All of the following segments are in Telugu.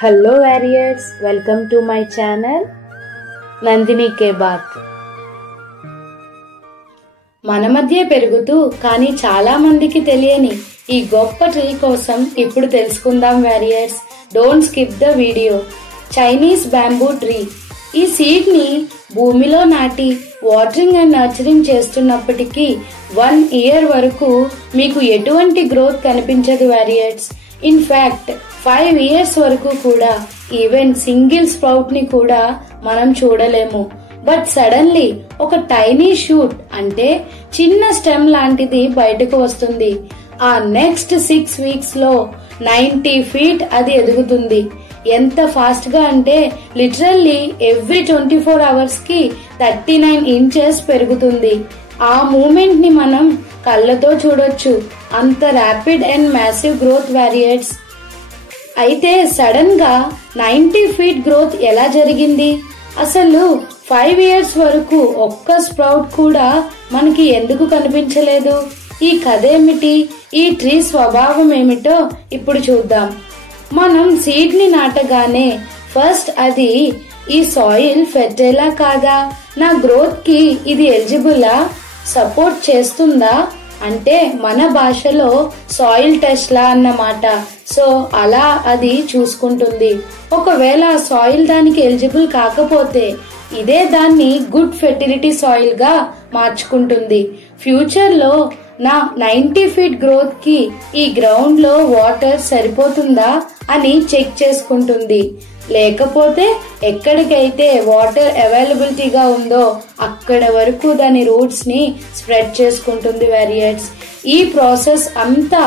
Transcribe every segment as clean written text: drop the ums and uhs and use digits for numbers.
Hello warriors, welcome to my channel Nandini కే బాత్. మన మధ్య పెరుగుతూ కానీ చాలా మందికి తెలియని ఈ గొప్ప ట్రీ కోసం ఇప్పుడు తెలుసుకుందాం warriors. Don't skip the video. Chinese bamboo tree. ఈ సీడ్ ని భూమిలో నాటి వాటరింగ్ అండ్ నర్చరింగ్ చేస్తున్నప్పటికీ 1 year వరకు మీకు ఎటువంటి గ్రోత్ కనిపించదు వారియర్స్. ఇన్ ఫ్యాక్ట్ 5 years వరకు కూడా ఈవెన్ సింగిల్ స్ప్రౌట్ ని కూడా మనం చూడలేము. బట్ సడన్లీ ఒక టైనీ షూట్ అంటే చిన్న స్టెమ్ లాంటిది బయటకు వస్తుంది. ఆ నెక్స్ట్ 6 weeks లో 90 feet అది ఎదుగుతుంది. ఎంత ఫాస్ట్ గా అంటే లిటరల్లీ ఎవ్రీ 24 hours కి 39 inches పెరుగుతుంది. ఆ మూమెంట్ ని మనం కళ్ళతో చూడొచ్చు. అంత rapid and massive growth warriors. అయితే సడన్ గా 90 feet గ్రోత్ ఎలా జరిగింది? అసలు 5 years వరకు ఒక్క స్ప్రౌట్ కూడా మనకి ఎందుకు కనిపించలేదు? ఈ కథేమిటి? ఈ ట్రీ స్వభావం ఏమిటో ఇప్పుడు చూద్దాం. మనం సీడ్ ని నాటగానే ఫస్ట్ అది ఈ సాయిల్ ఫెర్టైలా కాదా, నా గ్రోత్ కి ఇది ఎలిజిబులా, సపోర్ట్ చేస్తుందా అంటే మన భాషలో సాయిల్ టెస్ట్ లా అన్నమాట. సో అలా అది చూసుకుంటుంది. ఒకవేళ సాయిల్ దానికి ఎలిజిబుల్ కాకపోతే ఇదే దాన్ని గుడ్ ఫెర్టిలిటీ సాయిల్ గా మార్చుకుంటుంది. ఫ్యూచర్ లో నా 90 feet గ్రోత్ కి ఈ గ్రౌండ్ లో వాటర్ సరిపోతుందా అని చెక్ చేసుకుంటుంది. లేకపోతే ఎక్కడికైతే వాటర్ అవైలబిలిటీగా ఉందో అక్కడ వరకు దాని రూట్స్ ని స్ప్రెడ్ చేసుకుంటుంది వారియర్స్. ఈ ప్రాసెస్ అంతా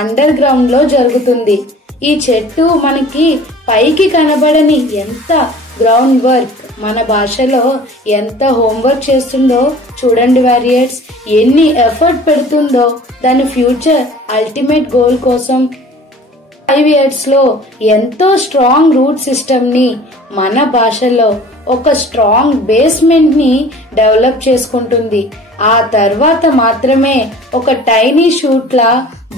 అండర్ గ్రౌండ్ లో జరుగుతుంది. ఈ చెట్టు మనకి పైకి కనబడని ఎంత గ్రౌండ్ వర్క్, మన భాషలో ఎంత హోంవర్క్ చేస్తుందో చూడండి వారియర్స్. ఎన్ని ఎఫర్ట్ పెడుతుందో దాని ఫ్యూచర్ అల్టిమేట్ గోల్ కోసం. 5 years లో ఎంతో స్ట్రాంగ్ రూట్ సిస్టమ్ ని, మన భాషలో ఒక స్ట్రాంగ్ బేస్మెంట్ ని డెవలప్ చేసుకుంటుంది. ఆ తర్వాత మాత్రమే ఒక టైనీ షూట్ లా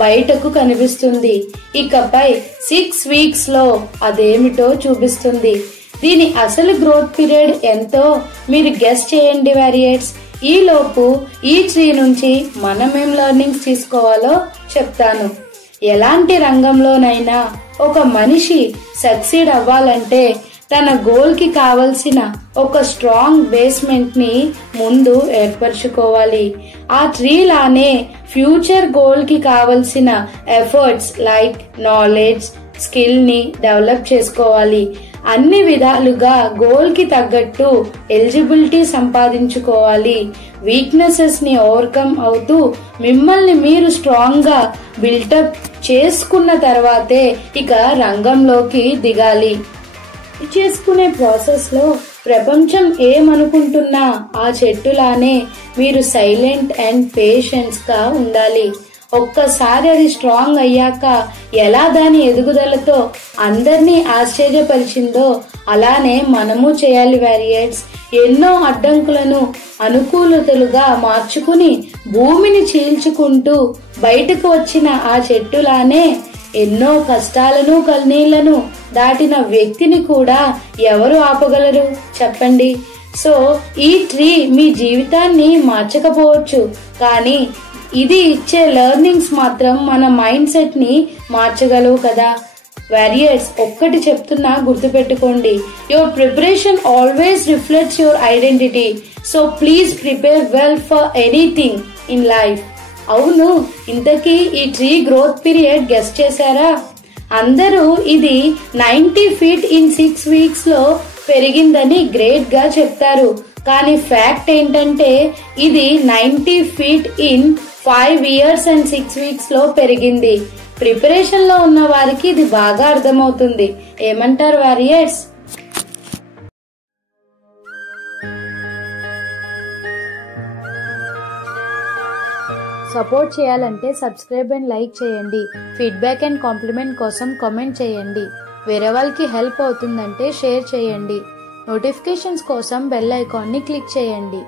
బయటకు కనిపిస్తుంది. ఇకపై 6 weeks లో అదేమిటో చూపిస్తుంది. దీని అసలు గ్రోత్ పీరియడ్ ఎంతో మీరు గెస్ చేయండి వారియర్స్. ఈ లోపు ఈ ట్రీ నుంచి మనమేం లెర్నింగ్స్ తీసుకోవాలో చెప్తాను. ఎలాంటి రంగంలోనైనా ఒక మనిషి సక్సీడ్ అవ్వాలంటే తన గోల్ కి కావలసిన ఒక స్ట్రాంగ్ బేస్మెంట్ ని ముందు ఏర్పరచుకోవాలి. ఆ ట్రీ లానే ఫ్యూచర్ గోల్ కి కావలసిన ఎఫర్ట్స్ లైక్ నాలెడ్జ్, స్కిల్ ని డెవలప్ చేసుకోవాలి. అన్ని విధాలుగా గోల్ కి తగ్గట్టు ఎలిజిబిలిటీ సంపాదించుకోవాలి. వీక్నెసెస్ ని ఓవర్కమ్ అవుతూ మిమ్మల్ని మీరు స్ట్రాంగ్ గా బిల్టప్ చేసుకున్న తర్వాతే ఇక రంగంలోకి దిగాలి. చేసుకునే ప్రాసెస్ లో ప్రపంచం ఏమనుకుంటున్నా ఆ చెట్టులానే మీరు సైలెంట్ అండ్ పేషెన్స్ గా ఉండాలి. ఒక్కసారి అది స్ట్రాంగ్ అయ్యాక ఎలా దాని ఎదుగుదలతో అందరినీ ఆశ్చర్యపరిచిందో అలానే మనము చేయాలి వారియర్స్. ఎన్నో అడ్డంకులను అనుకూలతలుగా మార్చుకుని భూమిని చీల్చుకుంటూ బయటకు వచ్చిన ఆ చెట్టులానే ఎన్నో కష్టాలను కన్నీళ్లను దాటిన వ్యక్తిని కూడా ఎవరు ఆపగలరు చెప్పండి. సో ఈ ట్రీ మీ జీవితాన్ని మార్చకపోవచ్చు, కానీ ఇది ఇచ్చే లెర్నింగ్స్ మాత్రం మన మైండ్ సెట్ ని మార్చగలవు కదా వారియర్స్. ఒక్కటి చెప్తున్నా గుర్తుపెట్టుకోండి, your preparation always reflects your identity. So please prepare well for anything in life. అవును, ఇంతకీ ఈ ట్రీ గ్రోత్ పీరియడ్ గెస్ చేశారా? అందరూ ఇది 90 feet in 6 weeks లో పెరిగిందని గ్రేట్ గా చెప్తారు. కానీ ఫ్యాక్ట్ ఏంటంటే ఇది 90 feet in 5 years and 6 weeks లో పెరిగింది. ప్రిపరేషన్ లో ఉన్న వారికి ఇది బాగా అర్థమవుతుంది. ఏమంటారు వారియర్స్? సపోర్ట్ చేయాలంటే సబ్స్క్రైబ్ అండ్ లైక్ చేయండి. ఫీడ్బ్యాక్ అండ్ కాంప్లిమెంట్ కోసం కామెంట్ చేయండి. వేరే వాళ్ళకి హెల్ప్ అవుతుందంటే షేర్ చేయండి. నోటిఫికేషన్స్ కోసం బెల్ ఐకాన్ ని క్లిక్ చేయండి.